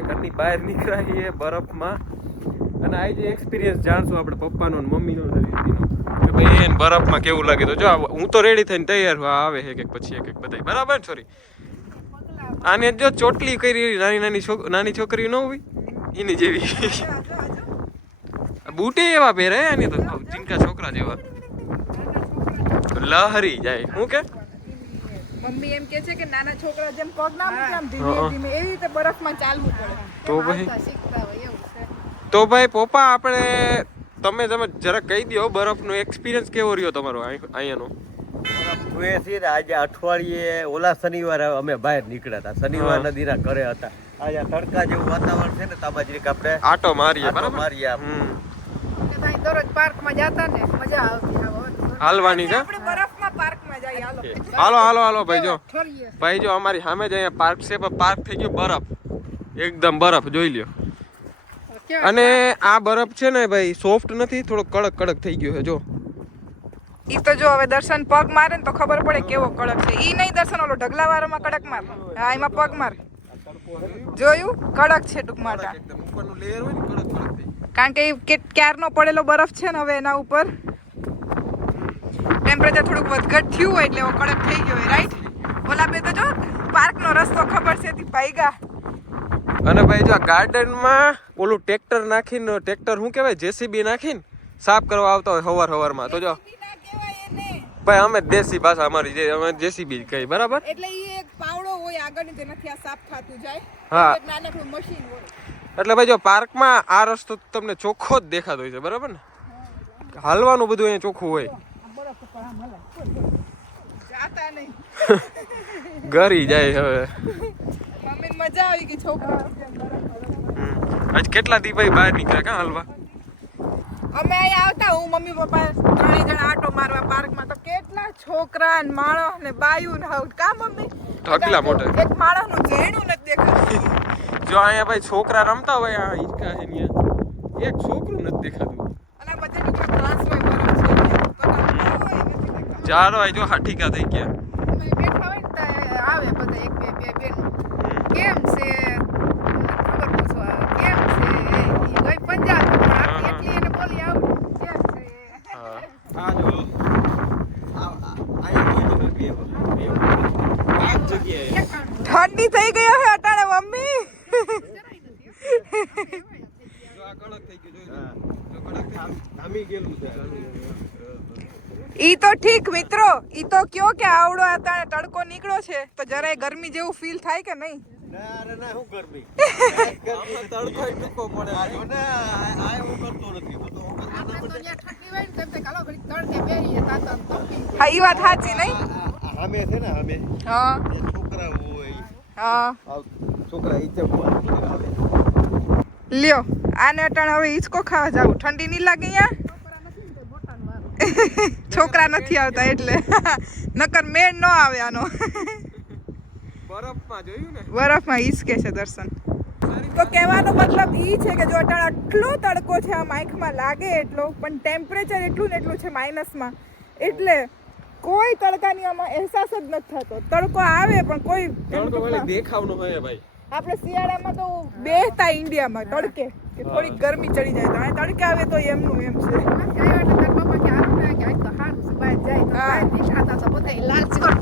ઘરની બહાર નીકળ્યા બરફમાં. અને આ જે એક્સપિરિયન્સ જાણશું આપણે પપ્પાનો અને મમ્મીનો ને કે ભાઈ એને બરફમાં કેવું લાગે તો જો હું તો રેડી થઈને તૈયાર છું. આવે છે એક પછી એક એક બધાય. બરાબર ને સોરી આને જો ચોટલી કરી નાની નાની છોક, નાની છોકરી ન હોય? એની જેવી. બૂટે એવા પહેરે આની તો? જીનકા છોકરા જેવા. લહરી જાય. હું કે? મમ્મી એમ કે છે કે નાના છોકરા જેમ પગ ના મૂકે આમ ધીમે ધીમે એવી રીતે બરફમાં ચાલવું પડે. તો પછી શીખતા હોય એવું છે. તો ભાઈ પપ્પા આપણે તમે તમે જરા કહી દો બરફનો એક્સપિરિયન્સ કેવો રહ્યો તમારો અહીંયા અહીંયાનો? જોઈએ આજે અઠવાડિયે ઓલા શનિવારે અમે બહાર નીકળ્યા હતા. શનિવાર. નદીના ઘરે હતા. આજે તડકા જેવું વાતાવરણ છે ને તાબાજી કાપે આપણે આટો મારીએ આટો બરાબર? મારીએ આમ. હમ. પાર્કમાં દરરોજ પાર્કમાં જાતા ને મજા આવતી. આવે હાલવાની છે આપણે જઈએ હાલો. હાલો હાલો ભાઈ જો. ભાઈ જો અમારી સામે જ અહીંયા પાર્ક છે પણ પાર્ક થઈ ગયો બરફ. એકદમ બરફ જોઈ લ્યો. અને આ બરફ છે ને ભાઈ સોફ્ટ નથી થોડો કડક કડક થઈ ગયો છે જો. ઈ તો જો હવે દર્શન પગ મારે ને તો ખબર પડે કેવો કડક છે. ઈ નહીં દર્શન ઓલો ઢગલા વાળામાં કડક માર. હા એમાં પગ માર. જોયું? કડક છે ટૂંકમાં ટા. એકદમ. ઉપરનું લેયર હોય ને કડક કડક થઈ કારણ કે ક્યારનો પડેલો બરફ છે ને હવે એના ઉપર? ટેમ્પરેચર થોડુંક વધઘટ થયું હોય એટલે એવો કડક થઈ ગયો હોય રાઈટ ઓલા બે તો જો પાર્કનો રસ્તો ખબર છે તી પાઈગા અને ભાઈ જો ગાર્ડનમાં ઓલું ટ્રેક્ટર નાખીને ટ્રેક્ટર શું કહેવાય? જેસીબી નાખીને સાફ કરવા આવતા હોય હવાર હવારમાં. તો જો ભાઈ અમે દેશી ભાષા અમારી જે અમે જેસીબી કહી બરાબર? એટલે ઈ એક પાવડો હોય આગળ જેનાથી આ સાફ થતું જાય. હા. નાનકડું મશીન હોય. એટલે ભાઈ જો પાર્કમાં આ રસ્તો તમને ચોખ્ખો જ દેખાતો હોય છે બરાબર ને? હાલવાનું બધું અહીંયા ચોખ્ખું હોય. ગરી જાય હવે. મમ્મી મજા આવી ગઈ છોકરા. આજ કેટલા દી ભાઈ બહાર નીકળ્યા કા હલવા? અમે અહીંયા આવતા હું મમ્મી પપ્પા ત્રણેય જણા આટો મારવા પાર્કમાં. તો કેટલા છોકરા ને માણસ ને બાયુ ને હાવ કા મમ્મી? ઢગલા મોટા. એક માણસનું જેણું નથી દેખાતું. જો અહીંયા ભાઈ છોકરા રમતા હોય આ ઈચકા છે એક છોકરું નથી દેખાતું અને આ બધાની કોઈ ક્લાસ હોય બરાબર છે તો કાંઈ હોય ચાલો ભાઈ જો હાઠીકા થઈ ગયા. બેઠા હોય ને આવે બધા એક બે બે બેન. કેમ છે? ઠંડી થઈ ગઈ હવે અટાણે મમ્મી. જો આ કડક થઈ ગયું. જો કડક થઈ ગયું. ગયેલું છે. ઈ તો ઠીક મિત્રો ઈ તો કયો કે આવડો અટાણે તડકો નીકળ્યો છે તો જરાય ગરમી જેવું ફીલ થાય કે નહીં? ના અરે ના હું ગરમી? તડકો ય ટૂંકો પડે. આ જો ને આ આ હું કરતો નથી. હું તો હું કરવાના માટે હા ઈ વાત સાચી નહીં? આ- આ સામે છે ને સામે હા. છોકરા હોય. હા. છોકરા લ્યો આને અટણ હવે હિંચકો ખાવા જાવ. ઠંડી નહીં લાગે અહીંયા? છોકરા નથી આવતા એટલે. નકર મેળ ન આવે આનો. બરફમાં જોયું ને? બરફમાં છે દર્શન. તો કહેવાનો મતલબ ઈ છે કે જો અટાણ આટલો તડકો છે આ માઇકમાં લાગે એટલો પણ ટેમ્પરેચર એટલું ને એટલું છે માઇનસમાં. એટલે કોઈ તડકાની આમાં અહેસાસ જ નથી થતો. તડકો આવે પણ કોઈ તડકો દેખાવનો હોય ભાઈ. આપણે શિયાળામાં તો બેસતા ઇન્ડિયામાં તડકે કે થોડીક ગરમી ચડી જાય તો. તડકે આવે તો એમનું એમ છે.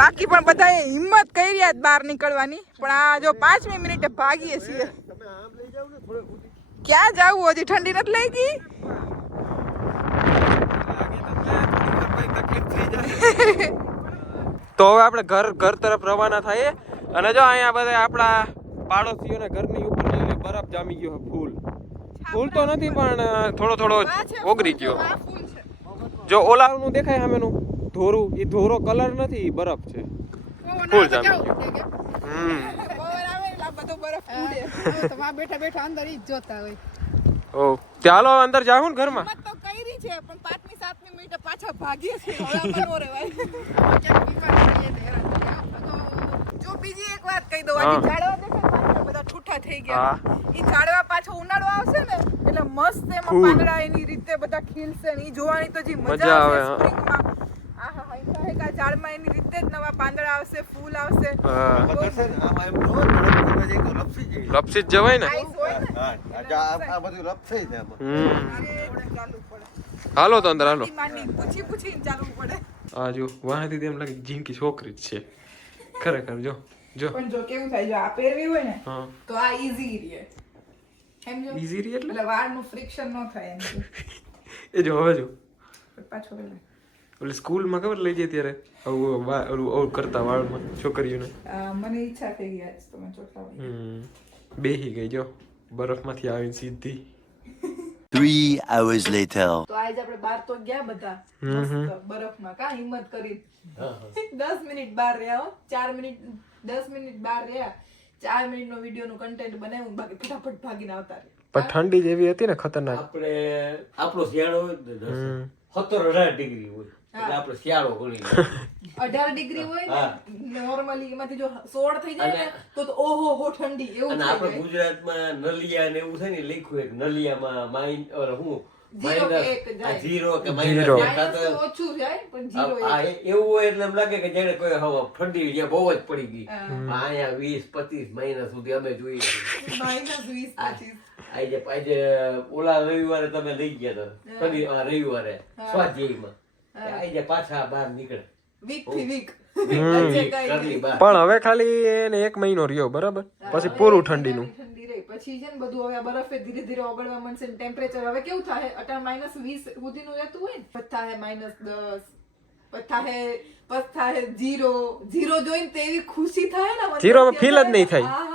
બાકી પણ બધાએ હિંમત કરી રહ્યા બહાર નીકળવાની. પણ આ જો પાંચમી મિનિટે ભાગીએ છીએ. તમે આમ લઈ જાવ ને થોડે સુધી ક્યાં જવું હજી? ઠંડી નથી લાગી? તો હવે આપણે ઘર ઘર તરફ રવાના થઈએ. અને જો અહીંયા બધા આપણા પાડોશીઓના ઘરની ઉપર બરફ જામી ગયો છે ફૂલ. ફૂલ તો નથી પણ થોડો થોડો ઓગરી ઓગળી ગયો જો ઓલાનું દેખાય સામેનું ધોરું એ ધોરો કલર નથી ઈ બરફ છે. ફૂલ જામે હમ. બેઠા બેઠા અંદર ઈ જોતા હોય. ઓ ચાલો અંદર ને ઘરમાં. તો કરી છે પણ પાંચમી સાતમી મિનિટે પાછા ભાગીએ હવે નો. આ જો બીજી એક વાત કહી દઉં. આજે ઝાડવા દેખાય પાછળ થઈ ગયા. ઈ ઝાડવા પાછો ઉનાળો આવશે ને એટલે મસ્ત એમાં પાંદડા એની રીતે બધા ખીલશે ને ઈ જોવાની તો જે મજા આવે, સ્પ્રિંગમાં. આહા એમ ઝાડમાં એની રીતે જ નવા પાંદડા આવશે ફૂલ આવશે. એમ એમાં લપસી જ જવાય ને? આ બધું પડે. હાલો તો અંદર હાલો. પૂછી પૂછીને ચાલવું પડે. આ જો તેમ લાગે જીનકી છોકરી જ છે. ખરેખર જો. જો. પણ જો કેવું થાય જો આ પહેરવી હોય ને તો આ ઈઝી રહે. સમજો ઈઝી રહે એટલે? એટલે વાળનું ફ્રિક્શન ન થાય એમ એ જો હવે જો. પાછો ઓલે ઓલી સ્કૂલમાં ખબર લઈ જાય ત્યારે આવું વા- ઓલું ઓલું કરતા વાળમાં છોકરીઓને. મને ઈચ્છા થઈ ગઈ આજ તમે ચોટલા હમ. બેહી ગઈ જો. બરફમાંથી આવીને સીધી. Three hours later. તો આજે આપણે બાર તો ગયા બધા. બરફમાં. કા હિંમત કરી. દસ મિનિટ બાર રહ્યા હો. ચાર મિનિટ દસ મિનિટ બાર રહ્યા. ચાર મિનિટ નો વીડિયો નું કન્ટેન્ટ બનાવ્યું બાકી ફટાફટ ભાગીને આવતા રહ્યા. પણ ઠંડી જેવી હતી ને ખતરનાક. આપણે આપણો શિયાળો સત્તર અઢાર ડિગ્રી હોય. એટલે આપણે શિયાળો ગણી અઢાર ડિગ્રી હોય ને નોર્મલી એમાંથી જો સોળ થઈ જાય ને તો તો ઓહો હો ઠંડી એવું અને આપણે ગુજરાતમાં નલિયા ને એવું છે ને લખ્યું એક નલિયામાં માઇન હું? કે ઓછું જાય પણ જીરો એવું હોય એટલે એમ લાગે કે કોઈ હવા ઠંડી બહુ જ પડી ગઈ. અહીંયા વીસ પચીસ મહિના સુધી અમે જોઈએ. આજે આજે ઓલા રવિવારે તમે લઈ ગયા હતા રવિવારે સ્વાધ્યાયમાં. પાછા બહાર નીકળે. વીકથી વીક. પણ હવે ખાલી એને એક મહિનો રહ્યો બરાબર? પછી પૂરું ઠંડીનું. ઠંડી રહી. પછી છે ને બધું હવે આ બરફે ધીરે ધીરે ઓગળવા માંડશે ટેમ્પરેચર હવે કેવું થાય અટાણ માઇનસ વીસ સુધીનું રહેતું હોય ને? પછી થાય માઇનસ દસ. પછી થાય જીરો જીરો જોઈને તો એવી ખુશી થાય ને કે feel જ નહીં થાય. હા,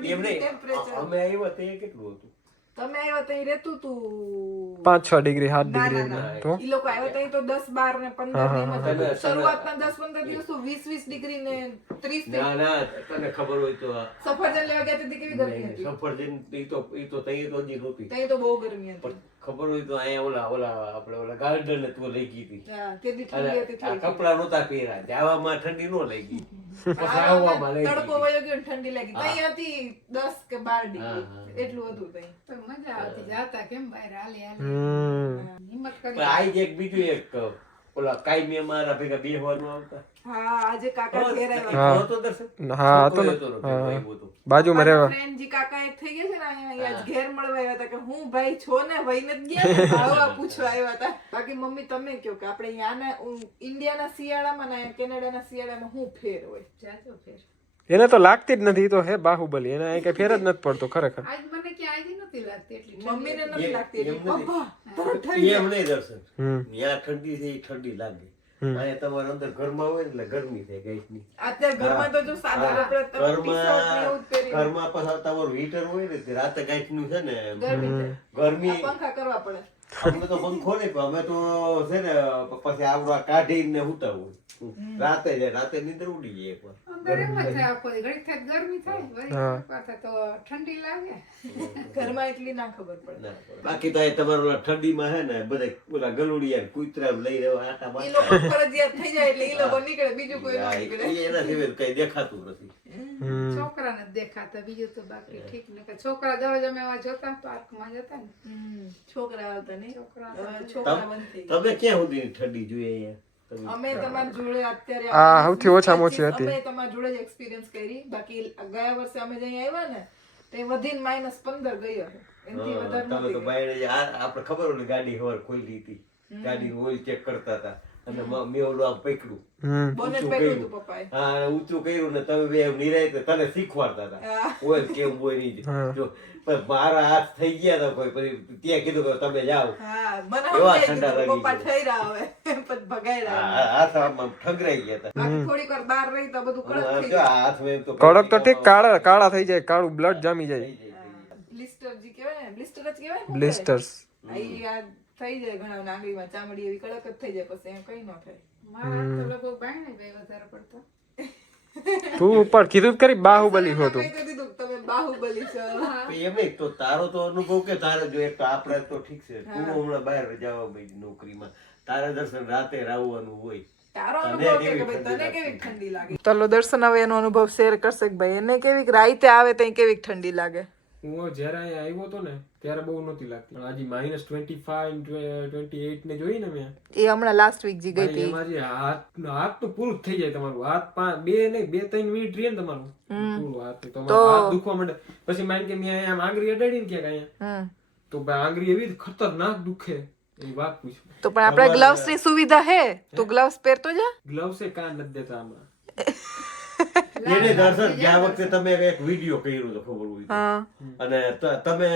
ડિગ્રી temperature. અમે આવ્યા તે કેટલું હતું? તમે આવ્યા તે રહેતું તું. પાંચ છ ડિગ્રી સાત ડિગ્રી ના, ના. તો? ઈ લોકો આવ્યા ત્યાં તો દસ બાર ને પંદર ને હતું. શરૂઆતના દસ પંદર દિવસ તો વીસ વીસ ડિગ્રી ને ત્રીસ ના ના તને ખબર હોય તો સફરજન લેવા ગયા તેથી કેવી ગરમી હતી? સફરજન એ તો એ તો તઈ તો હજી નહોતી ત્યાં તો બહુ ગરમી હતી. ખબર હોય તો અહીંયા ઓલા ઓલા આપણે ઓલા ગાર્ડન તું લઈ ગઈ હતી. કપડા નહોતા પહેર્યા જાવામાં ઠંડી નો લઈ ગઈ. આવવામાં લઈ તડકો વયો ગયો ઠંડી લાગી. ત્યાં હતી દસ કે બાર હા, ડિગ્રી. એટલું હતું પણ મજા આવતી. જાતા કેમ બહાર હાલી હાલી. હમ. હિંમત કરી એક બીજું એક ઓલા કાયમી અમારા ભેગા બેહવાનું આવતા. હા આજે કાકા આવ્યા. હા. દર્શન. હા હતો. કોઈ. બાજુમાં રહેવા. ફ્રેન્ડ કાકા એક થઈ ગયા છે ને આજ ઘેર મળવા આવ્યા હતા કે હું ભાઈ છો ને ગયા ને? પૂછવા આવ્યા હતા. બાકી મમ્મી તમે કયો કે આપણે ઇન્ડિયાના શિયાળામાં ને કેનેડાના શિયાળામાં હું ફેર હોય? જાતો ફેર. એને તો લાગતી જ નથી તો હે બાહુબલી એને કઈ ફેર જ નથી પડતો ખરેખર. આજ મને ક્યાંયથી નથી લાગતી એટલી મમ્મીને નથી એમ- લાગતી એટલી. પપ્પા તરત ઠરી એમ નહીં દર્શન હમ. ત્યાં ઠંડી છે ઈ ઠંડી લાગે. અહીંયા તમારે અંદર ઘરમાં હોય ને એટલે ગરમી થાય ગાઈસની. અત્યારે ઘરમાં તો જો ને જ ઘરમાં ઘરમાં પાછા તમારું હીટર હોય ને રાતે રાતે નું છે ને ગરમી ગરમી પંખા કરવા પડે. અમે તો પંખો નહીં પણ અમે તો છે ને પછી આવડા કાઢીને ઉતારવું. રાતે જાય રાતે નીંદર ઉડી જાય એકવાર ગરમી થાય તો ઠંડી લાગે. ઘરમાં એટલી ના ખબર પડે. બાકી તો તમારે ઠંડીમાં હે ને બધા ઓલા ગલુડિયા કૂતરા લઈ આટા ફરજિયાત થઈ જાય એટલે ઈ લોકો નીકળે બીજું કોઈ નીકળે. એના સિવાય કઈ દેખાતું નથી. છોકરાને દેખાતા બીજું તો બાકી ઠીક ને છોકરા દરરોજ અમે એવા જોતા પાર્કમાં જતા ને. છોકરા આવતા ને છોકરા છોકરા બનતી તમે ક્યાં સુધી ઠંડી જોઈએ અહીંયા? અમે તમારી જોડે અત્યારે આ સૌથી ઓછામાં ઓછી અમે હતી. તમારી જોડે જ એક્સપિરિયન્સ કરી. બાકી ગયા વર્ષે અમે જઈ આવ્યા ને તે વધીને માઇનસ પંદર ગઈ હશે એનાથી વધારે તમે તો બાયડે આપણે ખબર હોય ગાડી હવાર ખોલી હતી. ગાડી ઓઇલ ચેક કરતા હતા. અને મ- મેં ઓલું આમ પકડ્યું. હમ. બોનેટ. હતું પપ્પાએ. હા ઊંચું કર્યું ને તમે બે એમ નિરાય તને શીખવાડતા હતા. ઓઇલ કેમ હોય નહીં જો પણ મારા હાથ થઈ ગયા હતા કોઈ પછી ત્યાં કીધું કે તમે જાઓ. એવા ઠંડા ગયું લાગી પપ્પા ગયા. ઠર્યા હવે પછી ભગાઈ રહ્યા. હાથ આમ આમ ઠગરાઈ ગયા હતા બાકી થોડીક વાર બહાર રહી તો બધું કડક થઈ જાય. તો કડક તો ઠીક કાળા કાળા થઈ જાય કાળું બ્લડ જામી જાય. થઈ થઈ. બ્લિસ્ટર જે કહેવાય ને બ્લિસ્ટર જ કહેવાય બ્લિસ્ટર્સ આ થઈ જાય ઘણા નાગરીમાં ચામડી એવી કડક જ થઈ જાય પછી એમ કઈ ન થાય. મારા તો લગભગ બાયણે બે વધારે પડતા. તું ઉપર કીધું કરી બાહુબલી હો તું કહી તો દીધું કે તમે બાહુબલી છો. પણ એમ નહીં તો તારો તો અનુભવ કે તારે જો એક તો આપણે તો ઠીક છે. તું હમણાં બહાર જવા નોકરીમાં. તારે દર્શન રાતે રાવવાનું હોય. તારો તને અનુભવ કે કેવી ભાઈ ઠંડી તને કેવી લાગતી? ઠંડી લાગે? ચાલો દર્શન હવે એનો અનુભવ શેર કરશે કે ભાઈ એને કેવી રાઈતે આવે ત્યાં કેવી ઠંડી લાગે? હું જ્યારે અહીંયા આવ્યો હતો ને ત્યારે બહુ નહોતી લાગતી. પણ આજે minus twenty five twenty eight ને જોઈ ને મેં એ હમણાં લાસ્ટ વીક જી ગઈ હતી. એમાં જે હાથ હાથ તો પૂરું થઈ જાય તમારું. હાથ પાંચ બે ને બે ત્રણ મિનિટ રહે ને તમારું. પૂરું હાથ. તો હાથ દુખવા માંડે. પછી માન કે મેં આમ આંગળી અડાડી ને ક્યાંક અહીંયા. તો ભાઈ આંગળી એવી ખતરનાક દુખે. એ વાત પૂછ. તો પણ આપણે ગ્લવ્સની સુવિધા હે? તો ગ્લવ્સ પહેરતો જા. ગ્લવ્સ એ કાન નથી દેતા આમાં. એને દર્શન ગયા વખતે તમે એક વીડિયો કર્યો હતો ખબર હોય અને તમે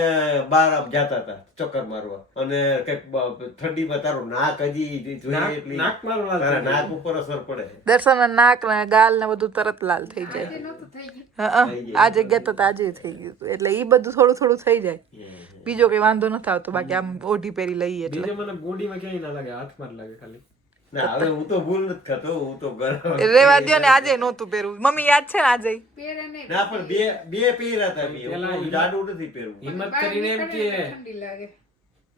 બાર આમ જાતા હતા ચક્કર મારવા. અને કંઈક ઠંડીમાં તારો નાક હજી જોઈએ નાક- એટલી તારા ઉપર અસર પડે. દર્શન નાક ને ગાલ ને બધું તરત લાલ થઈ જાય. એ. આ જગ્યા તો તાજે થઈ ગયું એટલે ઈ બધું થોડું થોડું થઈ જાય. બીજો કઈ વાંધો નથી આવતો બાકી આમ ઓઢી પહેરી લઈએ એટલે. મને બોડીમાં ક્યાંય ના લાગે હાથમાં જ લાગે ખાલી. ના હવે હું તો ભૂલ નથી ખાતો હું તો રેવા દ્યો ને આજે નહોતું પહેરવું. મમ્મી યાદ છે ને આજે? પહેરે નહીં. ના પણ બે બે પહેર્યા હતા મેં. હું જાડું નથી પહેરવું. હિંમત કરીને એમ નીકળે કે એટલે ઠંડી લાગે.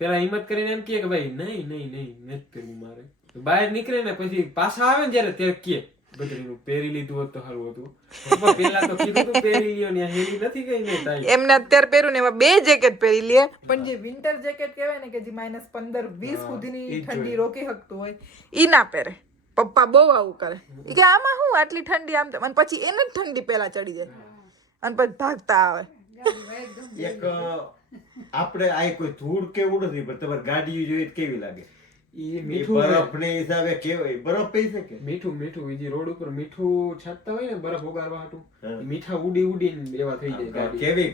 પેલા હિંમત કરીને એમ કે ભાઈ નહીં નહીં નહીં નથી પહેરવું મારે. બહાર નીકળે ને પછી પાછા આવે ને જ્યારે ત્યારે કે બદરીનું પહેરી લીધું હોત તો સારું હતું. પપ્પા તો કીધું તું પહેરી લ્યો ને હેલી નથી ગઈ ને તાઈ એમને અત્યારે પહેર્યું ને એમાં બે જેકેટ પહેરી લે. પણ જે વિન્ટર જેકેટ કહેવાય ને કે જે માઇનસ પંદર વીસ સુધીની ઠંડી રોકી શકતું હોય ઈ ના પહેરે. પપ્પા બહુ આવું કરે. કે આમાં હું આટલી ઠંડી આમ. અને પછી એને જ ઠંડી પેલા ચડી જાય. અને પછી ભાગતા આવે. એક આપણે આ કોઈ ધૂળ કેવું ઉડતી પણ તમારી ગાડી જોઈએ કેવી લાગે? એ મીઠું બરફ ને હિસાબે કેવાય બરફ પી શકે? મીઠું મીઠું. જે રોડ ઉપર મીઠું છાંટતા હોય ને બરફ હાટું મીઠા ઉડી ઉડીને એવા થઈ જાય ગાડી. કેવી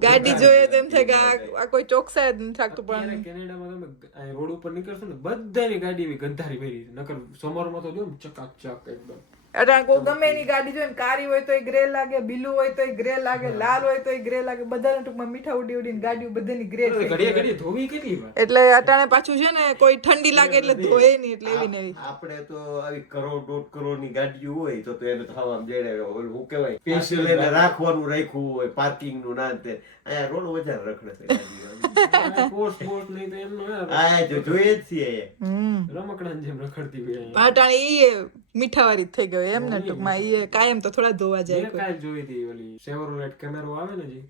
ગાડી જોઈએ તો થાય કે આ- કોઈ ચોકસાઈ જ નથી પણ કેનેડામાં તમે રોડ ઉપર નીકળશો ને બધાની ગાડી એવી ગંધારી ભરી છે. નકર સમરમાં તો જો ચકાચક એકદમ. અટાણે કોઈ ગમે એની ગાડી જોઈએ કારી હોય તો એ ગ્રે લાગે બીલું હોય તો એ ગ્રે લાગે લાલ હોય તો એ ગ્રે લાગે. બધાને ટૂંકમાં મીઠા ઉડી ઉડીને ગાડીઓ બધાની ગ્રે થઈ ઘડીએ ધોવી કેટલી વાર એટલે અટાણે પાછું છે ને કોઈ ઠંડી લાગે એટલે ધોએ નહીં એટલે એવી નહીં આપણે તો આવી કરોડ દોઢ કરોડની ગાડીઓ હોય તો તો એને થવા જઈને ઓલું શું કહેવાય? સ્પેશિયલ એને રાખવાનું રાખ્યું હોય પાર્કિંગનું ના તે. અહીંયા રોડ વધારે રખડે છે ગાડીઓ. પોસ્ટ પોસ્ટ નહીં તો એમનો આ જો જોઈએ જ છીએ. રમકડાની જેમ રખડતી હોય અહીંયા. ઈ મીઠાવાળી થઈ ગયો એમ ને ટૂંકમાં. ઈ કાયમ તો થોડા ધોવા જાય મેં કાલ જોઈ હતી ઓલી આવે ને જી.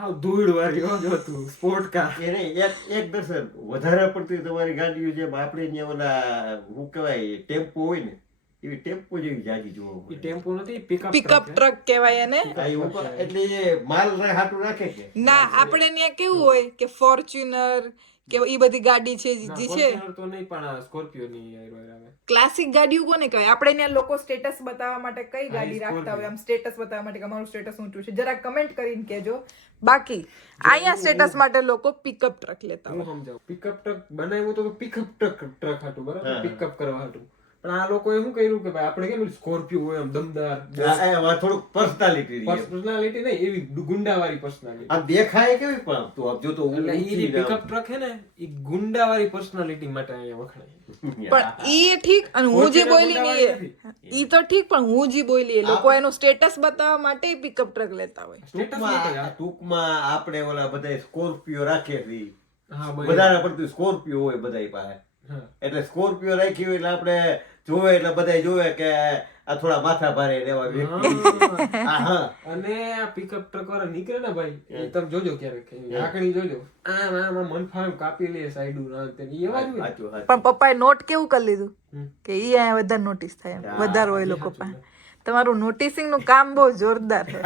હાવ ધૂળ વાળી હો જો તું સ્પોર્ટ કાર એ એક એક દર્શન. વધારે પડતી તમારી ગાડીઓ જેમ આપણે અહીંયા ઓલા શું કહેવાય ટેમ્પો હોય ને એવી ટેમ્પો જેવી જાજી જોવા મળે. ટેમ્પો નથી પિકઅપ પિકઅપ ટ્રક કહેવાય એને? આ એ ઉપર એટલે એ માલ હાટું રાખે કે ના આપણે ત્યાં કેવું હોય કે ફોર્ચ્યુનર કે એ બધી ગાડી છે જે છે. તો નહીં પણ સ્કોર્પિયો ની આવે ક્લાસિક ગાડીઓ કોને કહેવાય? આપણે ત્યાં લોકો સ્ટેટસ બતાવવા માટે કઈ ગાડી રાખતા હોય? આમ સ્ટેટસ બતાવવા માટે કે અમારું સ્ટેટસ ઊંચું છે. જરા કમેન્ટ કરીને કહેજો. બાકી અહીંયા સ્ટેટસ માટે લોકો પિકઅપ ટ્રક લેતા હું હોય. સમજાવું? પિકઅપ ટ્રક બનાવ્યું તો પિકઅપ ટ્રક ટ્રક હતું બરાબર? પિકઅપ કરવા હાટું પણ આ લોકોએ શું કર્યું કે ભાઈ આપણે કેમ સ્કોર્પિયો હોય એમ દમદાર થોડુંક પર્સનાલિટી પર્સનાલિટી નહીં એવી ગુંડાવાળી પર્સનાલિટી આ દેખાય કેવી પણ તો જો તો એટલે આમ. પિકઅપ ટ્રક હે ને એ ગુંડાવાળી પર્સનાલિટી માટે અહીંયા વખણાય. પણ એ ઠીક અને હું જે બોલી ને એ તો ઠીક પણ હું જે બોલી એ લોકો એનું સ્ટેટસ બતાવવા માટે પિકઅપ ટ્રક લેતા હોય. સ્ટેટસ ટૂંકમાં ટૂંકમાં આપણે ઓલા બધા સ્કોર્પિયો રાખે હા વધારે પડતું સ્કોર્પિયો હોય બધા પાસે. એટલે સ્કોર્પિયો રાખી હોય એટલે આપણે જોવે એટલે બધા જોવે કે આ થોડા માથા ભારે રહેવા એવા વ્યક્તિ. હા અને આ પિકઅપ ટ્રક વાળા નીકળે ને ભાઈ એ તમે જોજો ક્યારેક આકડી જોજો. આમ આમ આમ મનફાળું કાપી લે સાઈડુ ના તે એવા જ પણ પપ્પાએ નોટ કેવું કરી લીધું? કે ઈ અહીંયા વધારે નોટિસ થાય વધારે હોય લોકો પાસે. તમારું નોટિસિંગનું કામ બહુ જોરદાર છે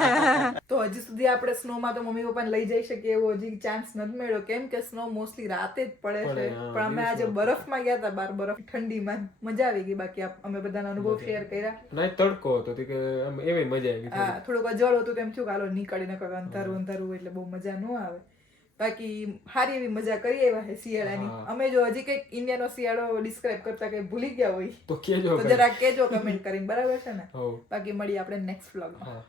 તો હજી સુધી આપણે સ્નોમાં તો મમ્મી પપ્પાને લઈ જઈ શકીએ એવો હજી ચાન્સ નથી મળ્યો. કેમ કે સ્નો મોસ્ટલી રાતે જ પડે છે. પણ અમે આજે બરફમાં ગયા હતા બાર બરફ. ઠંડીમાં મજા આવી ગઈ બાકી અમે બધાના અનુભવ શેર કર્યા. ના તડકો હતો કે એવી મજા આવી હા થોડુંક. અજળ હતું તેમ થયું કે હાલો નીકળીને કંઈક અંધારું અંધારું હોય એટલે બહુ મજા ન આવે. બાકી સારી એવી મજા કરી આવ્યા છે શિયાળાની. અમે જો હજી કંઈક ઇન્ડિયાનો શિયાળો ડિસ્ક્રાઇબ કરતા કંઈ ભૂલી ગયા હોય. તો કેજો તો જરા કેજો કમેન્ટ કરીને બરાબર છે ને? બાકી મળીએ આપણે નેક્સ્ટ વ્લોગમાં